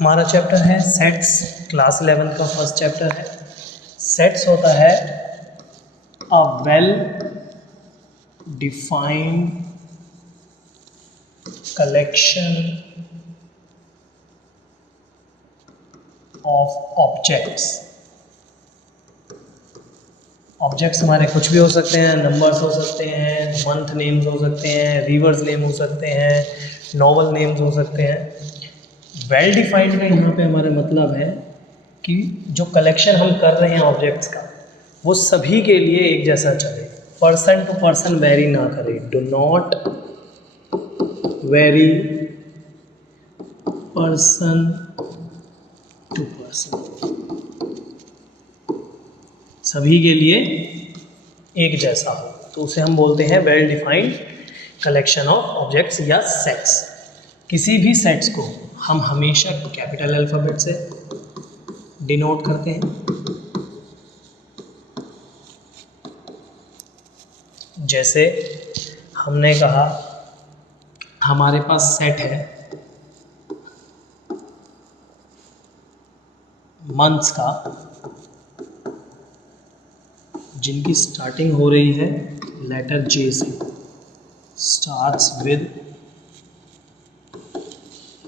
हमारा चैप्टर है sets, class 11 का फर्स्ट चैप्टर है। सेट्स होता है a well defined collection of objects. Objects हमारे कुछ भी हो सकते हैं, नंबर्स हो सकते हैं, मंथ नेम्स हो सकते हैं, रिवर्स नेम हो सकते हैं, नॉवल नेम्स हो सकते हैं। वेल डिफाइंड का यहाँ पे हमारा मतलब है कि जो कलेक्शन हम कर रहे हैं ऑब्जेक्ट्स का, वो सभी के लिए एक जैसा चले, पर्सन टू पर्सन वेरी ना करे। Do not vary person to person, सभी के लिए एक जैसा हो, तो उसे हम बोलते हैं well defined collection of objects या सेट्स। किसी भी सेट्स को हम हमेशा कैपिटल अल्फ़ाबेट से डिनोट करते हैं। जैसे हमने कहा हमारे पास सेट है मंथ्स का, जिनकी स्टार्टिंग हो रही है लेटर जे से, स्टार्ट्स विद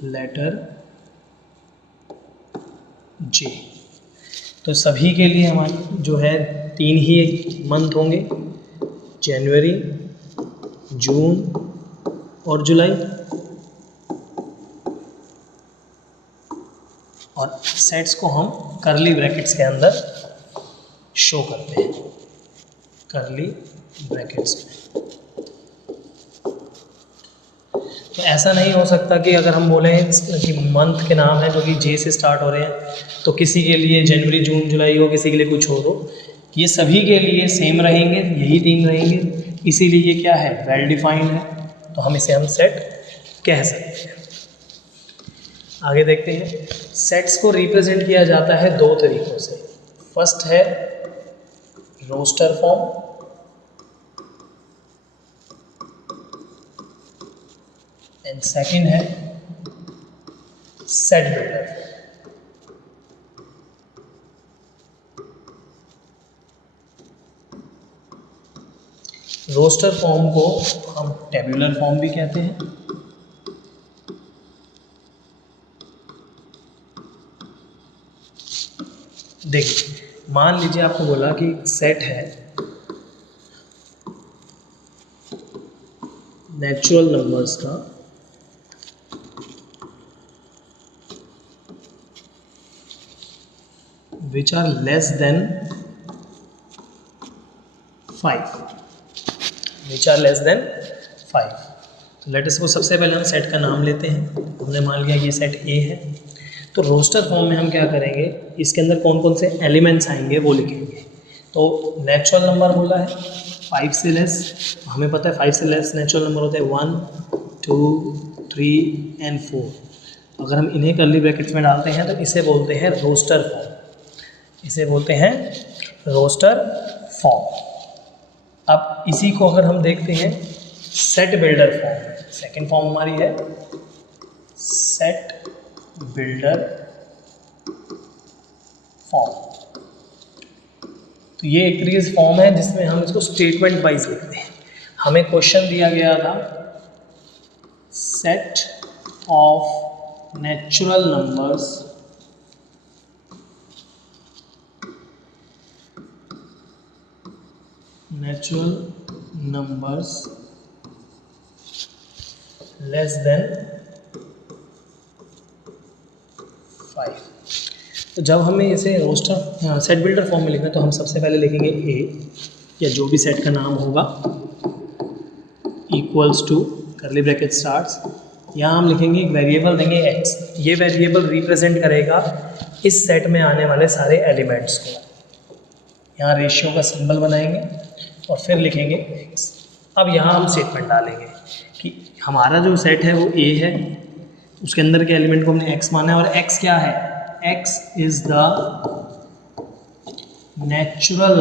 लेटर जे। तो सभी के लिए हमारे जो है 3 ही मंथ होंगे, जनवरी, जून और जुलाई। और सेट्स को हम करली ब्रैकेट्स के अंदर शो करते हैं, करली ब्रैकेट्स में। तो ऐसा नहीं हो सकता कि अगर हम बोलें कि मंथ के नाम है जो कि जे से स्टार्ट हो रहे हैं, तो किसी के लिए जनवरी, जून, जुलाई हो, किसी के लिए कुछ हो। ये सभी के लिए सेम रहेंगे, यही 3 रहेंगे, इसीलिए ये क्या है, वेल डिफाइंड है, तो हम इसे सेट कह सकते हैं। आगे देखते हैं। सेट्स को रिप्रेजेंट किया जाता है 2 तरीक़ों से। फर्स्ट है रोस्टर फॉर्म, एंड सेकंड है सेट बिल्डर। रोस्टर फॉर्म को हम टेबुलर फॉर्म भी कहते हैं। देखिए, मान लीजिए आपको बोला कि सेट है नेचुरल नंबर्स का which are less than 5, which are less than 5। तो लेट अस सपोज सबसे पहले हम सेट का नाम लेते हैं। हमने मान लिया ये सेट ए है, तो रोस्टर फॉर्म में हम क्या करेंगे, इसके अंदर कौन कौन से एलिमेंट्स आएंगे वो लिखेंगे। तो नेचुरल नंबर बोला है 5 से लेस, हमें पता है 5 से लेस नेचुरल नंबर होते हैं 1, 2, 3 एंड 4। अगर हम इन्हें कर्ली ब्रैकेट्स में डालते हैं तो इसे बोलते हैं रोस्टर फॉर्म, इसे बोलते हैं रोस्टर फॉर्म। अब इसी को अगर हम देखते हैं set builder form, second form हमारी है सेट बिल्डर फॉर्म। तो ये एक तरीके से फॉर्म है जिसमें हम इसको स्टेटमेंट वाइज लिखते हैं। हमें क्वेश्चन दिया गया था set of natural numbers less than 5। तो जब हमें इसे रोस्टर सेट बिल्डर फॉर्म में लिखना है तो हम सबसे पहले लिखेंगे ए, या जो भी सेट का नाम होगा, equals to curly bracket starts, यहाँ हम लिखेंगे एक वेरिएबल देंगे एक्स। ये वेरिएबल रिप्रेजेंट करेगा इस सेट में आने वाले सारे एलिमेंट्स को। यहाँ रेशियो का सिंबल बनाएंगे और फिर लिखेंगे एक्स। अब यहाँ हम स्टेटमेंट डालेंगे कि हमारा जो सेट है वो ए है, उसके अंदर के एलिमेंट को हमने एक्स माना है, और एक्स क्या है, x is the natural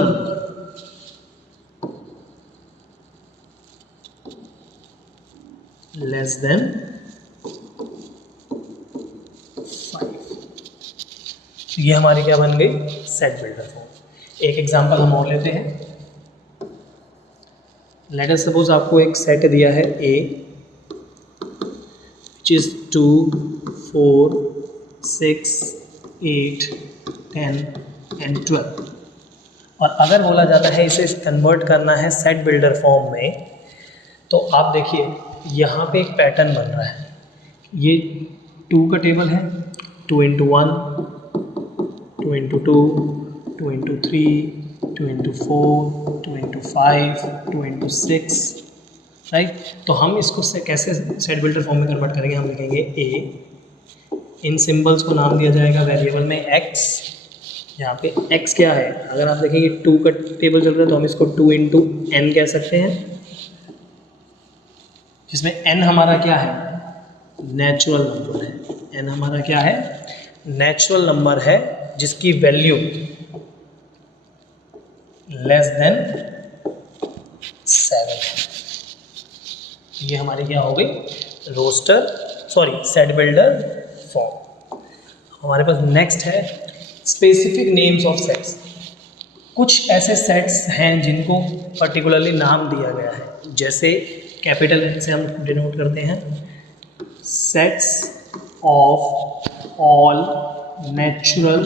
less than 5। तो ये हमारी क्या बन गई, सेट बिल्डर फॉर्म। एक एग्जांपल हम और लेते हैं। लेट अस सपोज आपको एक सेट दिया है ए विच इज़ 2 4 6 8 10 एंड 12, और अगर बोला जाता है इसे कन्वर्ट करना है सेट बिल्डर फॉर्म में, तो आप देखिए यहाँ पे एक पैटर्न बन रहा है। ये 2 का टेबल है, 2 into 1, 2 into 2, 2 into 3, 2 into 4, 2 into 5, 2 into 6, right. तो हम इसको से कैसे सेट बिल्डर फॉर्म में कन्वर्ट करेंगे, हम लिखेंगे ए, इन सिंबल्स को नाम दिया जाएगा वेरिएबल में एक्स। यहाँ पे x क्या है, अगर आप देखेंगे 2 का टेबल चल रहा है तो हम इसको 2 इंटू एन कह सकते हैं, जिसमें n हमारा क्या है, नेचुरल नंबर है। n हमारा क्या है, नेचुरल नंबर है जिसकी वैल्यू लेस देन 7 है। ये हमारी क्या हो गई, सेट बिल्डर फॉर्म। हमारे पास नेक्स्ट है स्पेसिफिक नेम्स ऑफ सेट्स। कुछ ऐसे सेट्स हैं जिनको पर्टिकुलरली नाम दिया गया है, जैसे कैपिटल एन से हम डिनोट करते हैं sets of all natural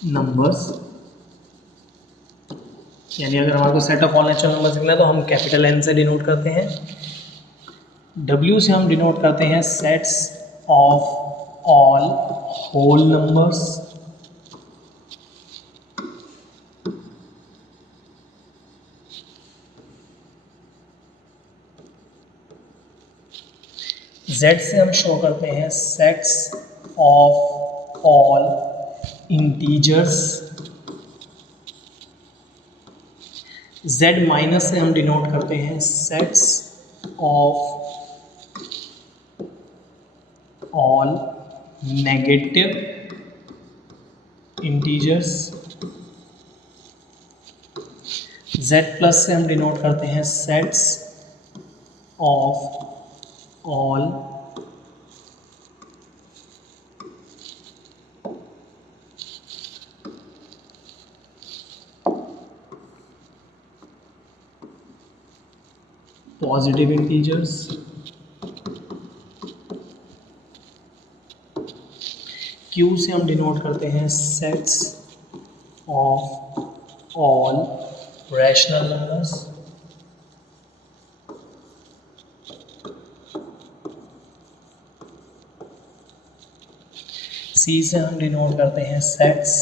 numbers, यानी अगर हमारे को set of all natural numbers लिखना है तो हम कैपिटल एन से डिनोट करते हैं। डब्ल्यू से हम डिनोट करते हैं sets of all whole numbers, Z से हम शो करते हैं sets of all integers. Z minus से हम डिनोट करते हैं sets of all negative integers. Z plus से हम डिनोट करते हैं sets of all positive integers. Q से हम डिनोट करते हैं sets of all rational numbers. C से हम डिनोट करते हैं sets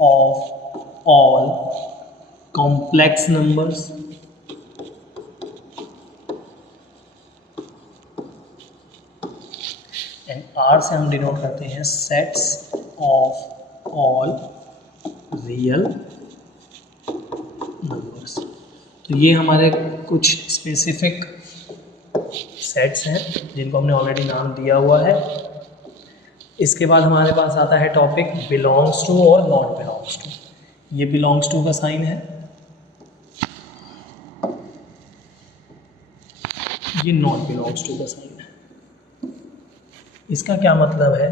of all complex numbers. And R से हम डिनोट करते हैं sets of all real numbers. तो ये हमारे कुछ स्पेसिफिक सेट्स हैं जिनको हमने ऑलरेडी नाम दिया हुआ है। इसके बाद हमारे पास आता है टॉपिक बिलोंग्स टू और नॉट बिलोंग्स टू। ये बिलोंग्स टू का साइन है, ये नॉट बिलोंग्स टू का साइन है। इसका क्या मतलब है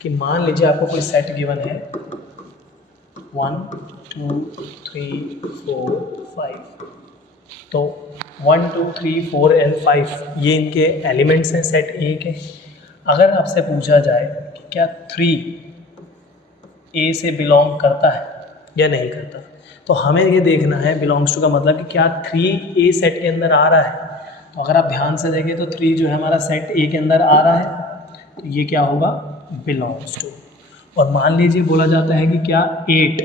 कि मान लीजिए आपको कोई सेट गिवन है 1 2 3 4 5, तो 1 2 3 4 एंड 5 ये इनके एलिमेंट्स हैं सेट ए के। अगर आपसे पूछा जाए कि क्या 3 ए से बिलोंग करता है या नहीं करता, तो हमें ये देखना है बिलोंग्स टू का मतलब कि क्या 3 ए सेट के अंदर आ रहा है। तो अगर आप ध्यान से देखें तो 3 जो है हमारा सेट ए के अंदर आ रहा है, तो ये क्या होगा, बिलोंग्स टू। और मान लीजिए बोला जाता है कि क्या 8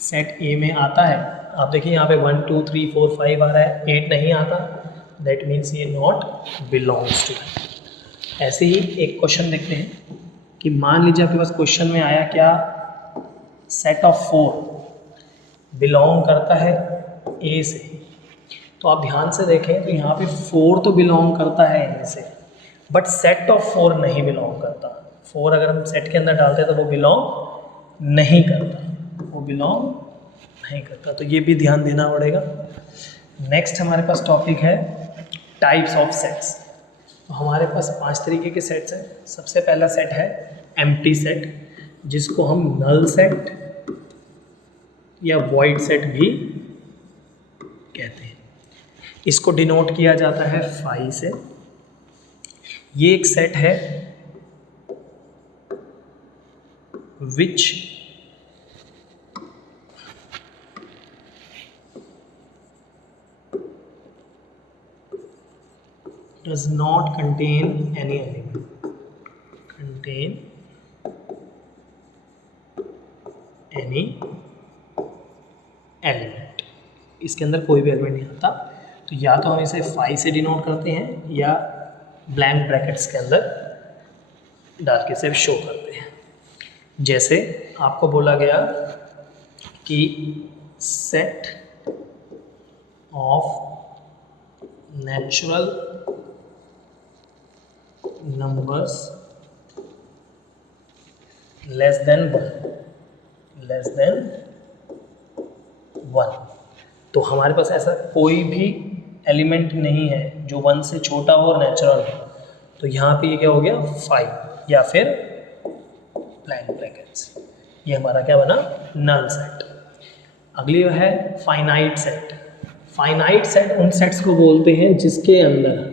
सेट ए में आता है। आप देखिए यहाँ पे 1 2 3 4 5 आ रहा है, 8 नहीं आता, दैट मीन्स ये नॉट बिलोंग्स टू। ऐसे ही एक क्वेश्चन देखते हैं कि मान लीजिए आपके पास क्वेश्चन में आया क्या सेट ऑफ 4 बिलोंग करता है ए से। तो आप ध्यान से देखें तो यहाँ पे 4 तो बिलोंग करता है इनमें से, बट सेट ऑफ 4 नहीं बिलोंग करता। 4 अगर हम सेट के अंदर डालते हैं तो वो बिलोंग नहीं करता, वो बिलोंग नहीं करता। तो ये भी ध्यान देना पड़ेगा। नेक्स्ट हमारे पास टॉपिक है टाइप्स ऑफ सेट्स। तो हमारे पास 5 तरीके के सेट्स हैं। सबसे पहला सेट है एम्प्टी सेट, जिसको हम नल सेट या वॉइड सेट भी कहते हैं। इसको डिनोट किया जाता है फाई से। ये एक सेट है विच does not contain any element, contain any element, इसके अंदर कोई भी एलिमेंट नहीं आता। तो या तो हम इसे फाई से डिनोट करते हैं या ब्लैंक ब्रैकेट्स के अंदर डाल के से शो करते हैं। जैसे आपको बोला गया कि set of natural numbers less than one, तो हमारे पास ऐसा कोई भी एलिमेंट नहीं है जो 1 से छोटा हो और नेचुरल हो। तो यहाँ पे ये क्या हो गया 5 या फिर ब्लैंक ब्रैकेट्स। ये हमारा क्या बना नल सेट। अगली है फाइनाइट सेट। फाइनाइट सेट उन सेट्स को बोलते हैं जिसके अंदर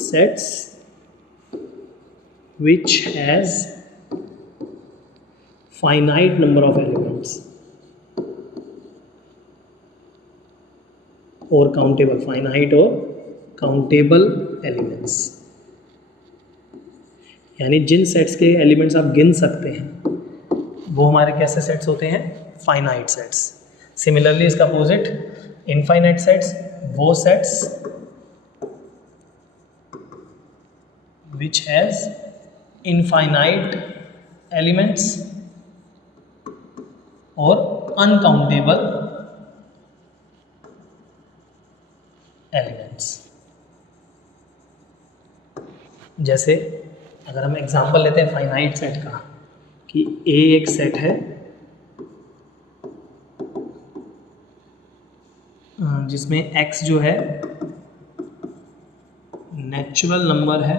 sets which has finite number of elements or countable, finite or countable elements, यानी जिन सेट्स के एलिमेंट्स आप गिन सकते हैं वो हमारे कैसे सेट्स होते हैं फाइनाइट सेट्स। सिमिलरली इसका अपोजिट इनफाइनाइट सेट्स, वो sets which has infinite elements और uncountable elements। जैसे अगर हम एग्जांपल लेते हैं फाइनाइट सेट का कि A एक सेट है जिसमें X जो है नेचुरल नंबर है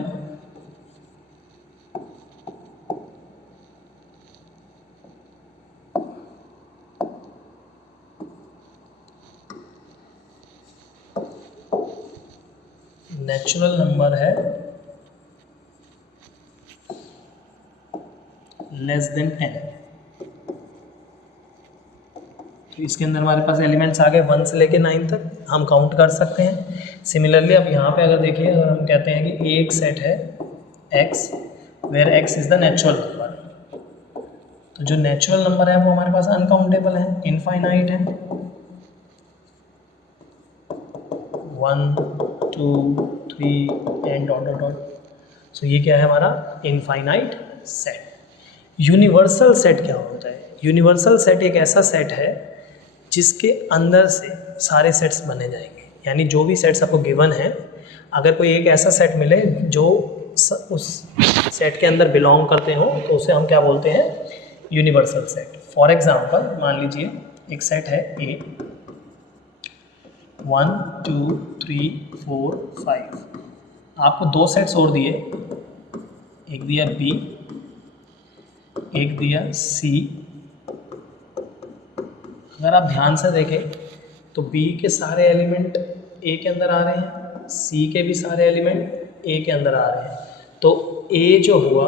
लेस देन 10। तो इसके अंदर हमारे पास एलिमेंट्स आ गए 1 से लेके 9 तक हम काउंट कर सकते हैं। सिमिलरली अब यहाँ पे अगर देखिए, अगर हम कहते हैं कि एक सेट है x where x is the natural number, तो जो नेचुरल नंबर है वो हमारे पास अनकाउंटेबल है, इनफाइनाइट है। 1 2 3 एंड डॉट डॉट डॉट। सो ये क्या है हमारा इनफाइनाइट सेट। यूनिवर्सल सेट क्या होता है? यूनिवर्सल सेट एक ऐसा सेट है जिसके अंदर से सारे सेट्स बने जाएंगे। यानी जो भी सेट्स आपको गिवन है, अगर कोई एक ऐसा सेट मिले जो उस सेट के अंदर बिलोंग करते हो तो उसे हम क्या बोलते हैं यूनिवर्सल सेट। फॉर एग्जांपल मान लीजिए एक सेट है A 1 2 3 4 5, आपको 2 सेट्स और दिए, एक दिया B एक दिया C। अगर आप ध्यान से देखें तो B के सारे एलिमेंट A के अंदर आ रहे हैं, C के भी सारे एलिमेंट A के अंदर आ रहे हैं। तो A जो हुआ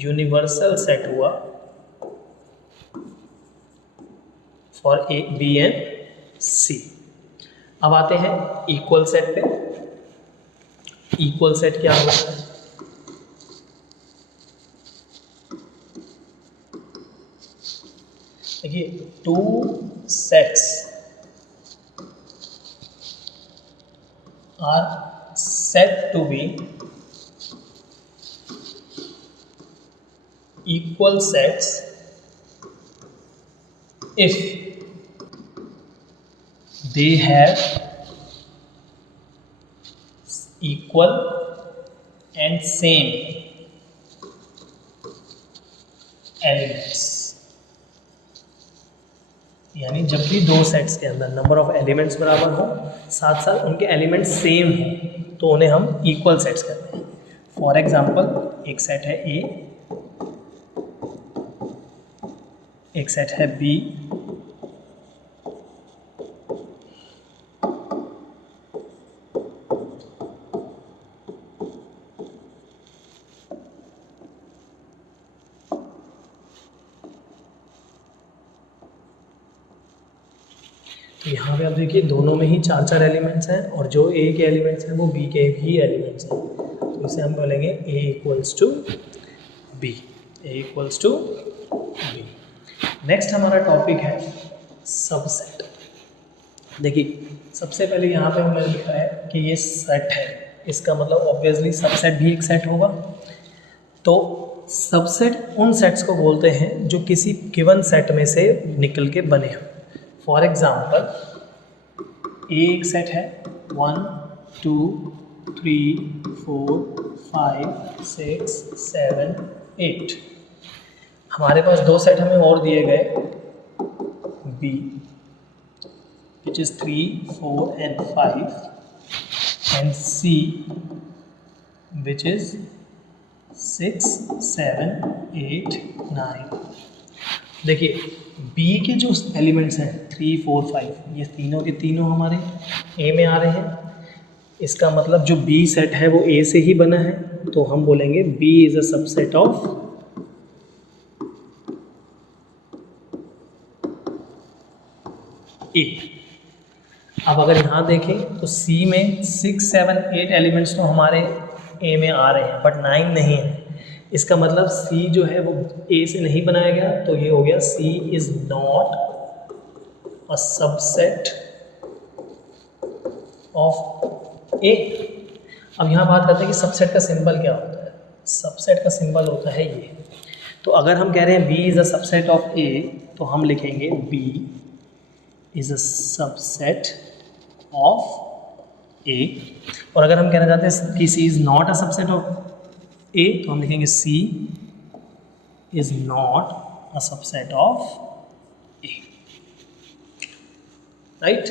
यूनिवर्सल सेट हुआ for A B and C। अब आते हैं इक्वल सेट पे। इक्वल सेट क्या होता है? देखिए 2 sets are said to be equal sets if they have equal and same elements, यानी जब भी दो सेट्स के अंदर नंबर ऑफ एलिमेंट्स बराबर हो, साथ साथ उनके एलिमेंट्स सेम हो, तो उन्हें हम इक्वल सेट्स कहते हैं। फॉर एग्जांपल एक सेट है ए, एक सेट है बी, तो यहाँ पे आप देखिए दोनों में ही चार चार एलिमेंट्स हैं और जो ए के एलिमेंट्स हैं वो बी के ही एलिमेंट्स हैं, तो इसे हम बोलेंगे A equals to B, A equals to B. Next हमारा टॉपिक है सबसेट। देखिए सबसे पहले यहाँ पे हमने लिखा है कि ये सेट है, इसका मतलब ऑब्वियसली सबसेट भी एक सेट होगा। तो सबसेट उन सेट्स को बोलते हैं जो किसी गिवन सेट में से निकल के बने हों। फॉर एग्जाम्पल ए एक सेट है 1 2 3 4 5 6 7 8। हमारे पास दो सेट हमें और दिए गए, B which is 3 4 and 5 and C which is 6 7 8 9। देखिए बी के जो एलिमेंट्स हैं 3 4 5, ये तीनों के तीनों हमारे ए में आ रहे हैं। इसका मतलब जो बी सेट है वो ए से ही बना है, तो हम बोलेंगे B is a subset of A. अब अगर यहाँ देखें तो सी में 6 7 8 एलिमेंट्स तो हमारे ए में आ रहे हैं बट 9 नहीं है। इसका मतलब सी जो है वो ए से नहीं बनाया गया, तो ये हो गया C is not a subset of A. अब यहाँ बात करते हैं कि सबसेट का सिंबल क्या होता है। सबसेट का सिंबल होता है ये। तो अगर हम कह रहे हैं B is a subset of A, तो हम लिखेंगे B is a subset of A. और अगर हम कहना चाहते हैं कि C is not a subset of A, तो हम लिखेंगे C is not a subset of A. Right.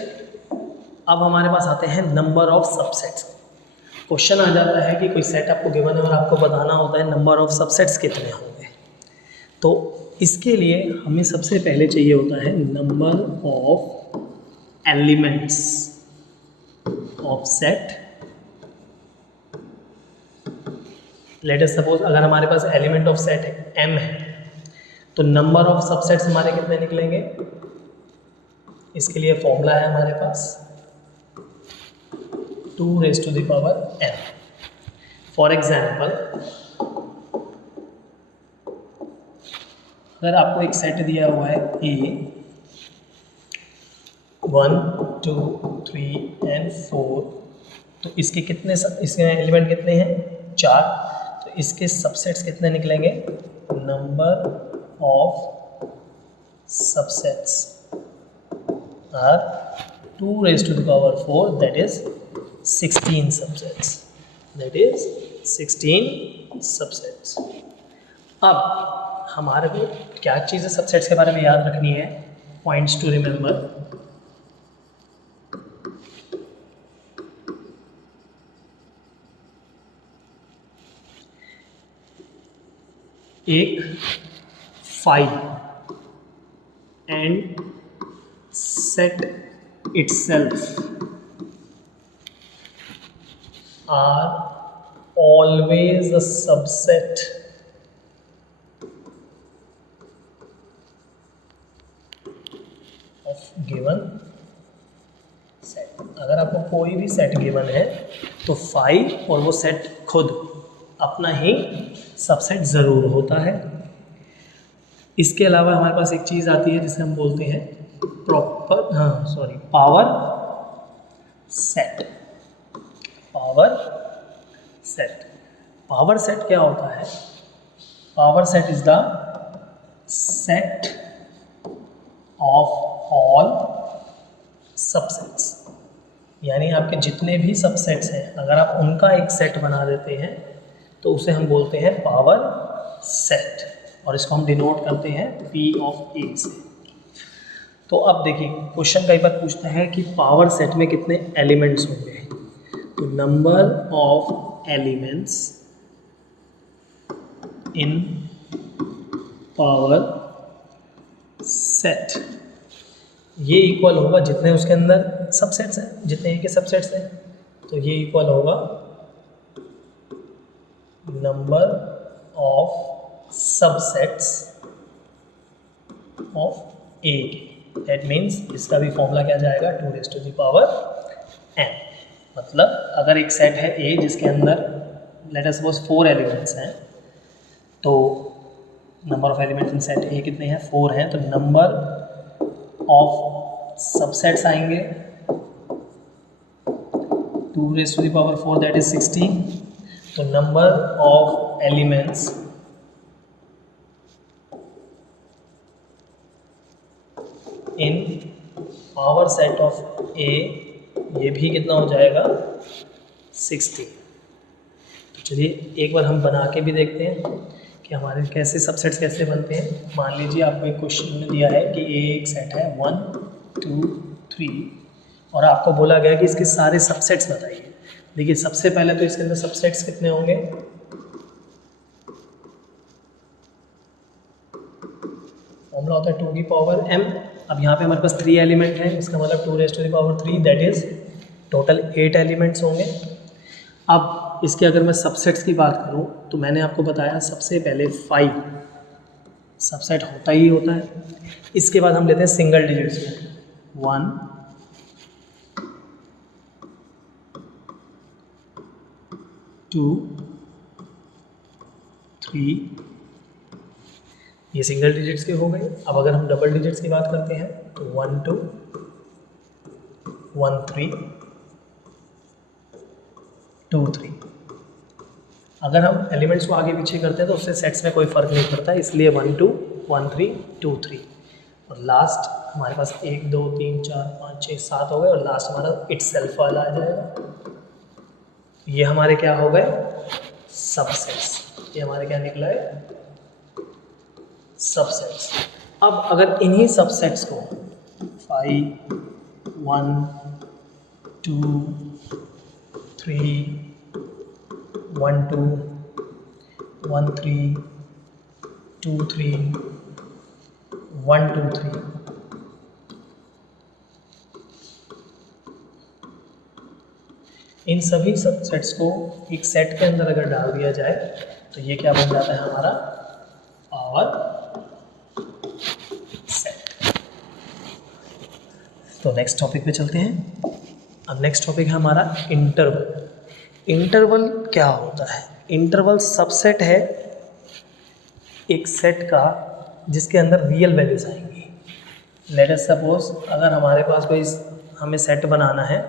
अब हमारे पास आते हैं नंबर ऑफ सबसेट्स। क्वेश्चन आ जाता है कि कोई सेट आपको गिवन है और आपको बताना होता है नंबर ऑफ सबसेट्स कितने होंगे। तो इसके लिए हमें सबसे पहले चाहिए होता है number of elements of set. Late us suppose अगर हमारे पास एलिमेंट ऑफ सेट m है, तो नंबर ऑफ सबसेट्स हमारे कितने निकलेंगे। इसके लिए फॉर्मूला है हमारे पास 2⁻n। फॉर एग्जाम्पल अगर आपको एक सेट दिया हुआ है a 1 2 3 and 4, तो इसके एलिमेंट कितने हैं 4, तो इसके सबसेट्स कितने निकलेंगे। Number of subsets are 2⁴, that is 16 subsets, that is 16 subsets. अब हमारे को क्या चीज़ें सबसेट्स के बारे में याद रखनी है, पॉइंट्स टू रिमेंबर। एक 5 and set itself are always a subset of given set। अगर आपको कोई भी सेट गिवन है तो 5 और वो सेट खुद अपना ही सबसेट ज़रूर होता है। इसके अलावा हमारे पास एक चीज़ आती है जिसे हम बोलते हैं power set. Power set, power set क्या होता है। Power set is the set of all subsets, यानी आपके जितने भी सबसेट्स हैं अगर आप उनका एक सेट बना देते हैं तो उसे हम बोलते हैं पावर सेट, और इसको हम डिनोट करते हैं P ऑफ A से। तो अब देखिए क्वेश्चन कई बार पूछता है कि पावर सेट में कितने एलिमेंट्स होंगे, तो number of elements in power set ये इक्वल होगा जितने उसके अंदर सबसेट्स हैं, जितने के सबसेट्स हैं, तो ये इक्वल होगा number of subsets of A. That means इसका भी फॉर्मूला क्या जाएगा 2⁻n। मतलब अगर एक सेट है ए जिसके अंदर लेट अस सपोज 4 एलिमेंट्स हैं, तो number of elements in set ए कितने हैं 4 हैं, तो नंबर ऑफ सबसेट्स आएंगे 2⁻4 दैट इज 16। तो number of elements in power set of A ये भी कितना हो जाएगा 60। तो चलिए एक बार हम बना के भी देखते हैं कि हमारे कैसे सबसेट्स कैसे बनते हैं। मान लीजिए आपको एक क्वेश्चन में दिया है कि ए एक सेट है 1 2 3 और आपको बोला गया कि इसके सारे सबसेट्स बताइए। देखिए सबसे पहले तो इसके अंदर सबसेट्स कितने होंगे, फॉर्मूला होता है 2m। अब यहाँ पे हमारे पास 3 एलिमेंट हैं, इसका मतलब 2⁻3 दैट इज टोटल 8 एलिमेंट्स होंगे। अब इसके अगर मैं सबसेट्स की बात करूँ तो मैंने आपको बताया सबसे पहले 5 सबसेट होता ही होता है। इसके बाद हम लेते हैं सिंगल डिजिट्स में 1 2 3, ये सिंगल डिजिट्स के हो गए। अब अगर हम डबल डिजिट्स की बात करते हैं तो 1 2 1 3 2 3। अगर हम एलिमेंट्स को आगे पीछे करते हैं तो उससे सेट्स में कोई फ़र्क नहीं पड़ता, इसलिए 1 2 1 3 2 3 और लास्ट हमारे पास 1 2 3 4 5 6 7 हो गए और लास्ट हमारा इटसेल्फ वाला आ जाएगा। ये हमारे क्या हो गए सबसेट्स, ये हमारे क्या निकला है सबसेट्स। अब अगर इन्हीं सबसेट्स को 5 1 2 3 1 2 1 3 2 3 1 2 3 इन सभी सबसेट्स को एक सेट के अंदर अगर डाल दिया जाए तो ये क्या बन जाता है हमारा पावर सेट। तो नेक्स्ट टॉपिक पे चलते हैं। अब नेक्स्ट टॉपिक है हमारा इंटरवल। इंटरवल क्या होता है, इंटरवल सबसेट है एक सेट का जिसके अंदर रियल वैल्यूज आएंगी। लेट अस सपोज अगर हमारे पास कोई हमें सेट बनाना है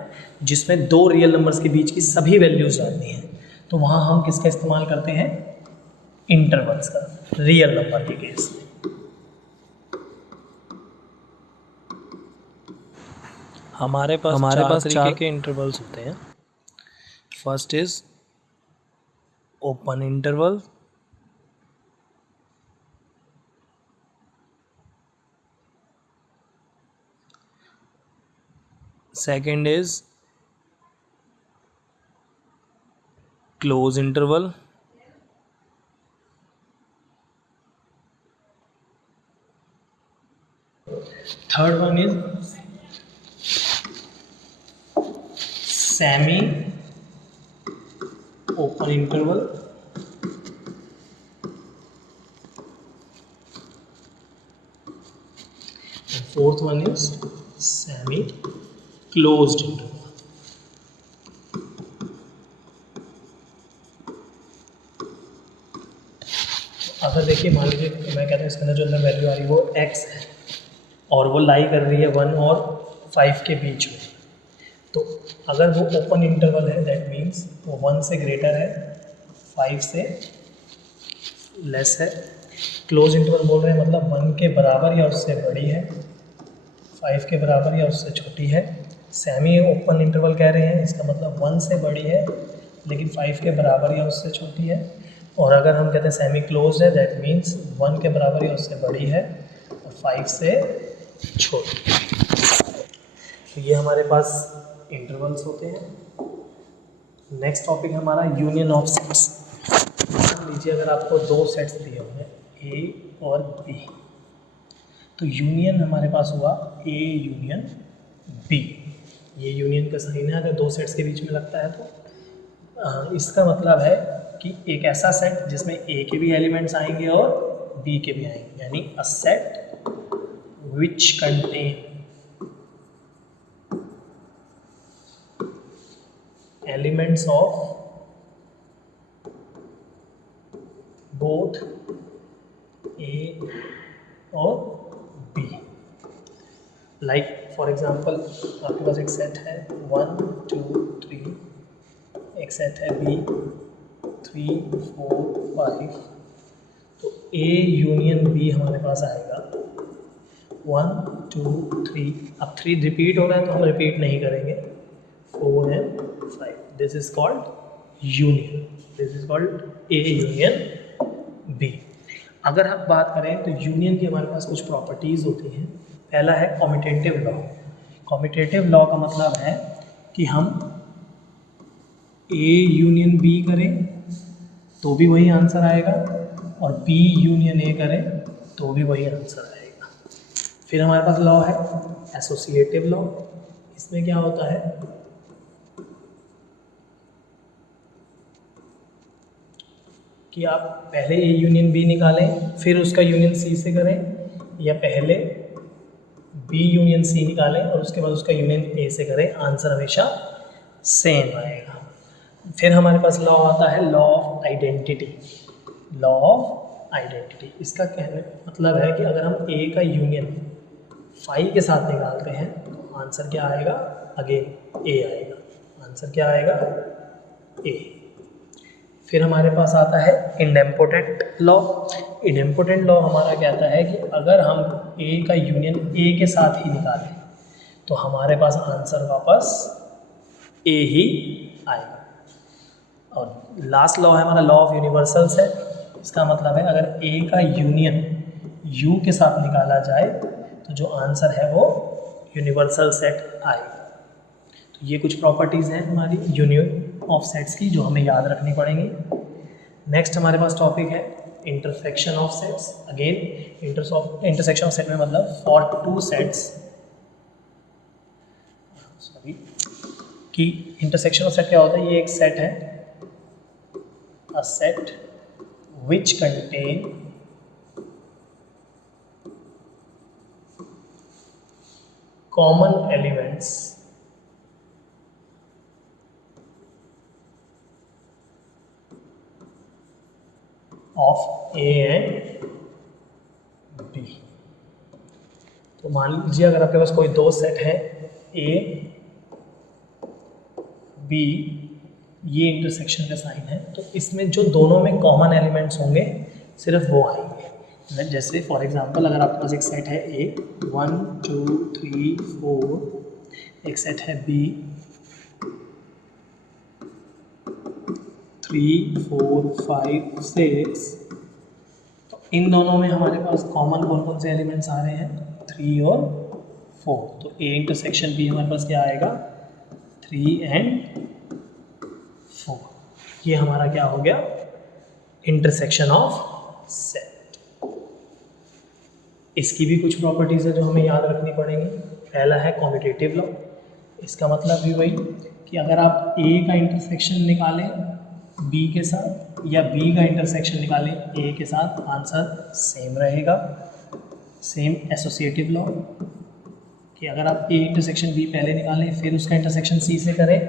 जिसमें 2 रियल नंबर्स के बीच की सभी वैल्यूज आती हैं, तो वहाँ हम किसका इस्तेमाल करते हैं इंटरवल्स का, रियल नंबर के केस में। हमारे पास 4 तरीके के इंटरवल्स होते हैं। First is open interval, second is close interval, third one is semi open interval, fourth one is semi closed interval. अगर देखिए मान लीजिए मैं कहता हूँ इसके अंदर जो अंदर वैल्यू आ रही है वो x है और वो लाई कर रही है 1 और 5 के बीच में, तो अगर वो ओपन इंटरवल है दैट मीन्स वो 1 से ग्रेटर है 5 से लेस है। क्लोज इंटरवल बोल रहे हैं मतलब 1 के बराबर या उससे बड़ी है, 5 के बराबर या उससे छोटी है। सेमी ओपन इंटरवल कह रहे हैं, इसका मतलब 1 से बड़ी है लेकिन 5 के बराबर या उससे छोटी है। और अगर हम कहते हैं सेमी क्लोज है दैट मीन्स 1 के बराबर या उससे बड़ी है और 5 से छोड़। तो ये हमारे पास इंटरवल्स होते हैं। नेक्स्ट टॉपिक हमारा यूनियन ऑफ सेट्स। मान लीजिए अगर आपको दो सेट्स दिए होंगे ए और बी, तो यूनियन हमारे पास हुआ ए यूनियन बी। ये यूनियन का साइन है, अगर दो सेट्स के बीच में लगता है तो इसका मतलब है कि एक ऐसा सेट जिसमें ए के भी एलिमेंट्स आएंगे और बी के भी आएंगे, यानी अ set which contain elements of both A और बी। लाइक फॉर एग्जांपल आपके पास एक सेट है 1 2 3, एक सेट है बी 3 4 5, तो ए यूनियन बी हमारे पास आएगा 1 2 3। अब 3 रिपीट हो रहा है तो हम रिपीट नहीं करेंगे, 4 and 5। This is called union, this is called A union B. अगर हम बात करें तो यूनियन की हमारे पास कुछ प्रॉपर्टीज़ होती हैं। पहला है कॉम्यूटेटिव लॉ। कॉम्यूटेटिव लॉ का मतलब है कि हम ए यूनियन बी करें तो भी वही आंसर आएगा और बी यूनियन ए करें तो भी वही आंसर आएगा। फिर हमारे पास लॉ है एसोसिएटिव लॉ। इसमें क्या होता है कि आप पहले ए यूनियन बी निकालें फिर उसका यूनियन सी से करें, या पहले बी यूनियन सी निकालें और उसके बाद उसका यूनियन ए से करें, आंसर हमेशा सेम आएगा। फिर हमारे पास लॉ आता है law of identity. Law of identity इसका कहने मतलब है कि अगर हम ए का यूनियन फाई के साथ निकालते हैं तो आंसर क्या आएगा, अगेन ए आएगा। आंसर क्या आएगा, ए। फिर हमारे पास आता है इडेम्पोटेंट लॉ। इडेम्पोटेंट लॉ हमारा कहता है कि अगर हम ए का यूनियन ए के साथ ही निकालें तो हमारे पास आंसर वापस ए ही आएगा। और लास्ट लॉ है हमारा लॉ ऑफ यूनिवर्सल्स है। इसका मतलब है अगर ए का यूनियन यू के साथ निकाला जाए तो जो आंसर है वो यूनिवर्सल सेट आएगा। तो ये कुछ प्रॉपर्टीज़ हैं हमारी यूनियन ऑफ सेट्स की जो हमें याद रखनी पड़ेंगी। नेक्स्ट हमारे पास टॉपिक है intersection of sets. Again intersection of set में मतलब फॉर टू सेट्स, सॉरी, कि इंटरसेक्शन ऑफ सेट क्या होता है। ये एक सेट है, a set which contain common elements of A and B. तो मान लीजिए अगर आपके पास कोई दो सेट है ए बी, ये इंटरसेक्शन का साइन है, तो इसमें जो दोनों में कॉमन एलिमेंट्स होंगे सिर्फ वो आएंगे। जैसे फॉर एग्जांपल अगर आपके पास एक सेट है ए 1 2 3 4, एक सेट है बी 3 4 5 6, तो इन दोनों में हमारे पास कॉमन कौन कौन से एलिमेंट्स आ रहे हैं, 3 और 4। तो ए इंटरसेक्शन बी हमारे पास क्या आएगा, 3 एंड 4। ये हमारा क्या हो गया, इंटरसेक्शन ऑफ सेट। इसकी भी कुछ प्रॉपर्टीज़ है जो हमें याद रखनी पड़ेंगी। पहला है कॉम्यूटेटिव लॉ। इसका मतलब भी वही कि अगर आप ए का इंटरसेक्शन निकालें बी के साथ या बी का इंटरसेक्शन निकालें ए के साथ, आंसर सेम रहेगा। सेम एसोसिएटिव लॉ कि अगर आप ए इंटरसेक्शन बी पहले निकालें फिर उसका इंटरसेक्शन सी से करें,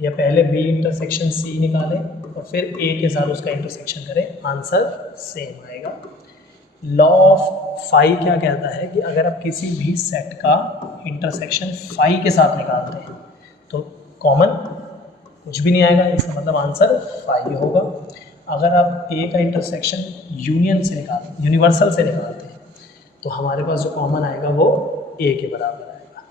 या पहले बी इंटरसेक्शन सी निकालें और फिर ए के साथ उसका इंटरसेक्शन करें, आंसर सेम आएगा। लॉ ऑफ फाई क्या कहता है कि अगर आप किसी भी सेट का इंटरसेक्शन फाई के साथ निकालते हैं तो कॉमन कुछ भी नहीं आएगा, इसका मतलब आंसर फाई होगा। अगर आप ए का इंटरसेक्शन यूनिवर्सल से निकालते हैं तो हमारे पास जो कॉमन आएगा वो ए के बराबर आएगा।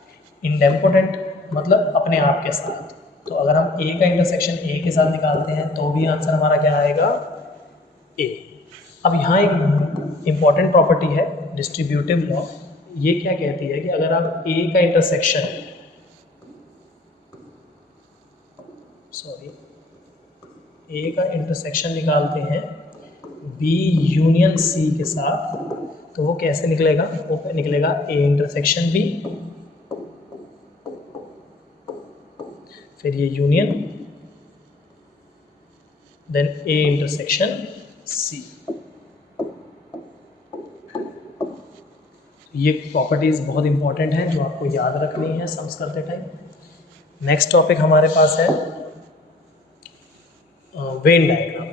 इंडेम्पोटेंट मतलब अपने आप के साथ, तो अगर हम ए का इंटरसेक्शन ए के साथ निकालते हैं तो भी आंसर हमारा क्या आएगा, ए। अब यहाँ एक इम्पॉर्टेंट प्रॉपर्टी है डिस्ट्रीब्यूटिव लॉ। ये क्या कहती है कि अगर आप ए का इंटरसेक्शन ए का इंटरसेक्शन निकालते हैं बी यूनियन सी के साथ, तो वो कैसे निकलेगा? वो निकलेगा ए इंटरसेक्शन बी, फिर ये union, then A intersection C. ये प्रॉपर्टीज़ बहुत इंपॉर्टेंट हैं जो आपको याद रखनी है सम्स करते टाइम। नेक्स्ट टॉपिक हमारे पास है वेन डायग्राम।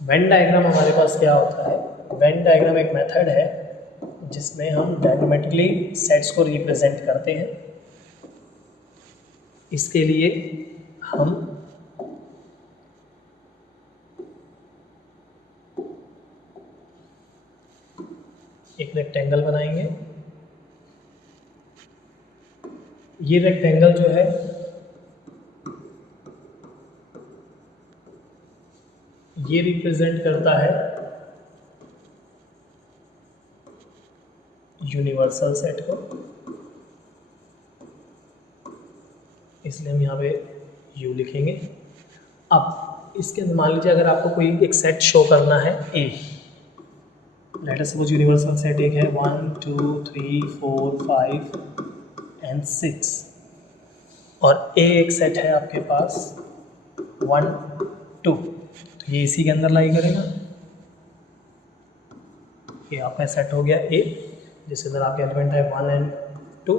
वेन डायग्राम हमारे पास क्या होता है? वेन डायग्राम एक मेथड है जिसमें हम डायग्रामेटिकली सेट्स को रिप्रेजेंट करते हैं। इसके लिए हम एक रेक्टेंगल बनाएंगे। ये रेक्टेंगल जो है ये रिप्रेजेंट करता है यूनिवर्सल सेट को, इसलिए हम यहाँ पे यू लिखेंगे। अब इसके अंदर मान लीजिए अगर आपको कोई एक सेट शो करना है A, let us suppose universal set एक है 1 2 3 4 5 एंड 6, और ए एक सेट है आपके पास 1 2, तो ये इसी के अंदर लाई करेगा। ये आपका सेट हो गया ए, जिसके अंदर आपके एलिमेंट है 1 एंड 2,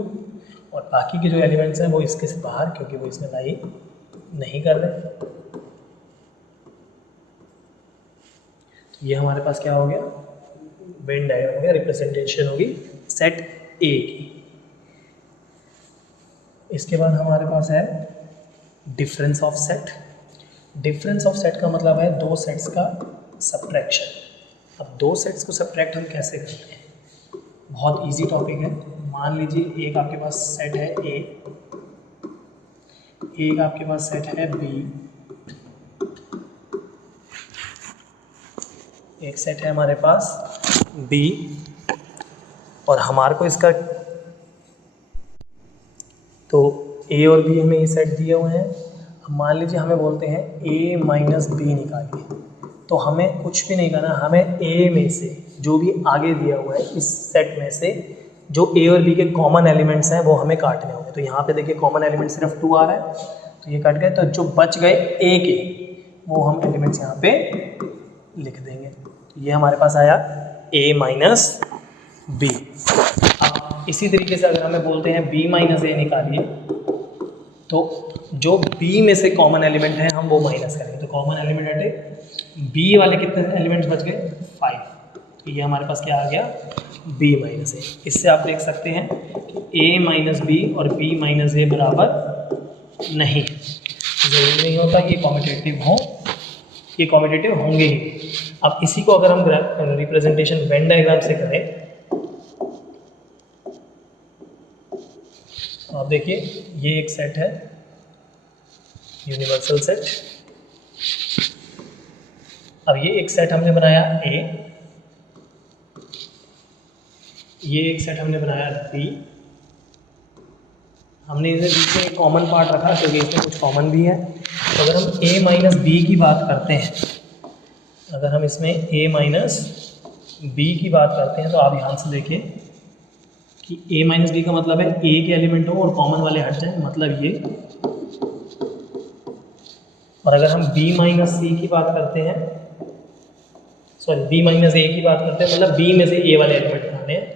और बाकी के जो एलिमेंट्स हैं वो इसके से बाहर, क्योंकि वो इसमें लाई नहीं कर रहे। तो ये हमारे पास क्या हो गया? वेन डायग्राम हो गया, रिप्रेजेंटेशन होगी सेट ए की। इसके बाद हमारे पास है difference of set. Difference of set का मतलब है दो सेट्स का सब्ट्रैक्शन। अब दो सेट्स को सब्ट्रैक्ट हम कैसे करते हैं? बहुत इजी टॉपिक है। मान लीजिए एक आपके पास सेट है ए, एक आपके पास सेट है बी, एक सेट है हमारे पास बी, और हमारे को इसका तो ए और बी हमें ये सेट दिए हुए हैं। अब मान लीजिए हमें बोलते हैं ए माइनस बी निकालिए, तो हमें कुछ भी नहीं करना, हमें ए में से जो भी आगे दिया हुआ है इस सेट में से जो ए और बी के कॉमन एलिमेंट्स हैं वो हमें काटने होंगे। तो यहाँ पे देखिए कॉमन एलिमेंट सिर्फ 2 आ रहा है, तो ये कट गए। तो जो बच गए ए के वो हम एलिमेंट्स यहाँ पे लिख देंगे। ये हमारे पास आया ए माइनस बी। अब इसी तरीके से अगर हमें बोलते हैं बी माइनस ए निकालिए, तो जो बी में से कॉमन एलिमेंट है हम वो माइनस करेंगे। तो कॉमन एलिमेंट हटे, बी वाले कितने एलिमेंट्स बच गए? 5। तो ये हमारे पास क्या आ गया? बी माइनस ए। इससे आप देख सकते हैं कि ए माइनस बी और बी माइनस ए बराबर नहीं, जरूरी नहीं होता कि ये कॉम्पिटिटिव हो, ये कॉम्पिटिटिव होंगे ही। अब इसी को अगर हम रिप्रेजेंटेशन वेन डायग्राम से करें, तो आप देखिए ये एक सेट है यूनिवर्सल सेट। अब ये एक सेट हमने बनाया ए, ये एक सेट हमने बनाया बी। हमने इसे बीच में एक कॉमन पार्ट रखा क्योंकि इसमें कुछ कॉमन भी है। तो अगर हम ए माइनस बी की बात करते हैं, अगर हम इसमें ए माइनस बी की बात करते हैं, तो आप ध्यान से देखिए कि ए माइनस बी का मतलब है ए के एलिमेंट हो और कॉमन वाले हट जाए, मतलब ये। और अगर हम बी माइनस सी की बात करते हैं, सॉरी बी माइनस ए की बात करते हैं, मतलब बी में से ए वाले एलिमेंट हटाने हैं।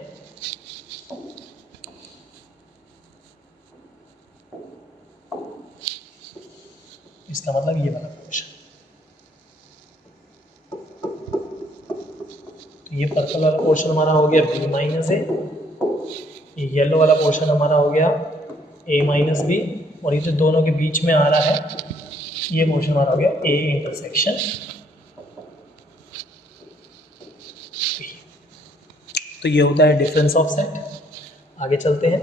इसका मतलब ये वाला पोर्शन। तो ये पर्पल वाला पोर्शन हमारा हो गया बी माइनस ए, ये येलो वाला पोर्शन हमारा हो गया ए माइनस बी, और ये जो दोनों के बीच में आ रहा है ये पोर्शन हमारा हो गया ए इंटरसेक्शन बी। तो ये होता है डिफरेंस ऑफ सेट। आगे चलते हैं।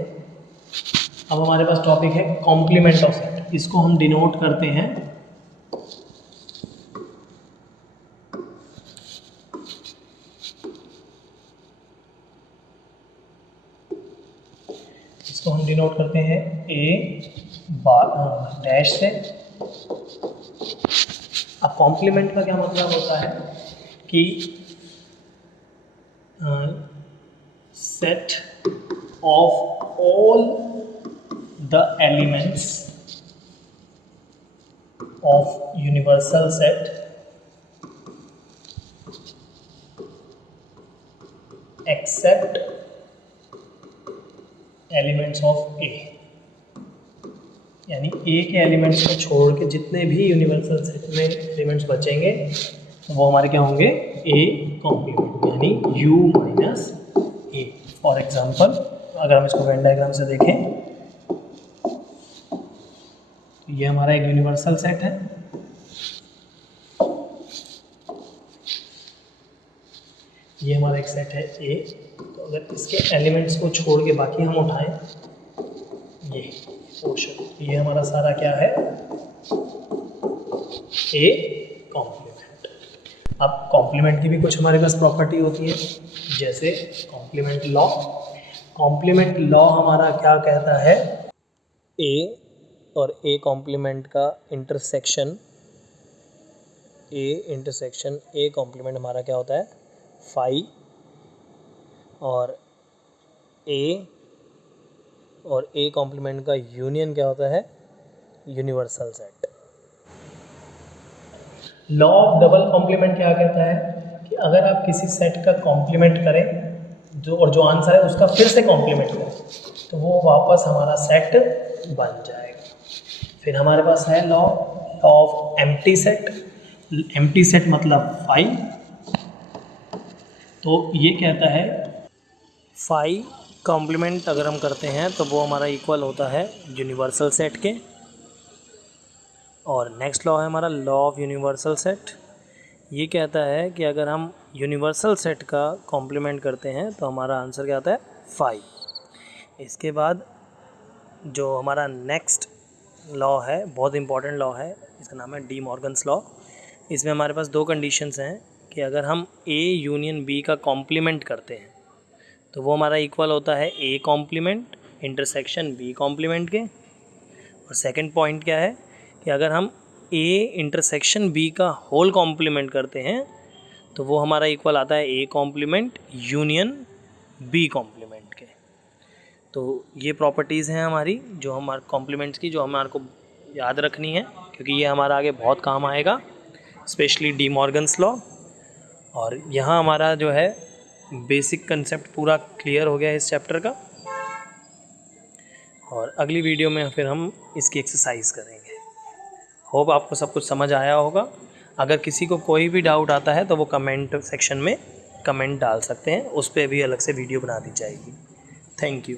अब हमारे पास टॉपिक है कॉम्प्लीमेंट ऑफ सेट। इसको हम डिनोट करते हैं इसको हम डिनोट करते हैं ए बार डैश से। अब कॉम्प्लीमेंट का क्या मतलब होता है कि set of all the elements of universal set except elements of A, यानी ए के एलिमेंट्स को छोड़ के जितने भी यूनिवर्सल सेट में एलिमेंट्स बचेंगे वो हमारे क्या होंगे, ए कॉम्प्लीमेंट, यानी you minus A. For example अगर हम इसको वेन डायग्राम से देखें, ये हमारा एक यूनिवर्सल सेट है, ये हमारा एक सेट है ए। तो अगर इसके एलिमेंट्स को छोड़ के बाकी हम उठाएं, ये पोर्शन, ये हमारा सारा क्या है, ए कॉम्प्लीमेंट। अब कॉम्प्लीमेंट की भी कुछ हमारे पास प्रॉपर्टी होती है, जैसे कॉम्प्लीमेंट लॉ। कॉम्प्लीमेंट लॉ हमारा क्या कहता है, ए और ए कॉम्प्लीमेंट का इंटरसेक्शन, ए कॉम्प्लीमेंट हमारा क्या होता है, फाई, और ए कॉम्प्लीमेंट का यूनियन क्या होता है, universal set. Law of double complement क्या कहता है कि अगर आप किसी सेट का कॉम्प्लीमेंट करें जो आंसर है उसका फिर से कॉम्प्लीमेंट करें, तो वो वापस हमारा सेट बन जाएगा। फिर हमारे पास है law of empty set. Empty set मतलब फाई, तो ये कहता है फाई कॉम्प्लीमेंट अगर हम करते हैं तो वो हमारा इक्वल होता है यूनिवर्सल सेट के। और नेक्स्ट लॉ है हमारा लॉ ऑफ यूनिवर्सल सेट। ये कहता है कि अगर हम यूनिवर्सल सेट का कॉम्प्लीमेंट करते हैं तो हमारा आंसर क्या आता है, फाई। इसके बाद जो हमारा नेक्स्ट लॉ है, बहुत इंपॉर्टेंट लॉ है, इसका नाम है डी मॉर्गन्स लॉ। इसमें हमारे पास दो कंडीशंस हैं कि अगर हम ए यूनियन बी का कॉम्प्लीमेंट करते हैं तो वो हमारा इक्वल होता है A complement intersection B complement के। और सेकंड पॉइंट क्या है कि अगर हम ए इंटरसेक्शन बी का होल कॉम्प्लीमेंट करते हैं तो वो हमारा इक्वल आता है A complement union B complement के। तो ये प्रॉपर्टीज़ हैं हमारी जो हमारे कॉम्प्लीमेंट्स की, जो हमारे को याद रखनी है, क्योंकि ये हमारा आगे बहुत काम आएगा, स्पेशली डी मॉर्गन्स लॉ। और यहाँ हमारा जो है बेसिक कंसेप्ट पूरा क्लियर हो गया है इस चैप्टर का। और अगली वीडियो में फिर हम इसकी एक्सरसाइज करेंगे। होप आपको सब कुछ समझ आया होगा। अगर किसी को कोई भी डाउट आता है तो वो कमेंट सेक्शन में कमेंट डाल सकते हैं, उस पर भी अलग से वीडियो बना दी जाएगी। Thank you.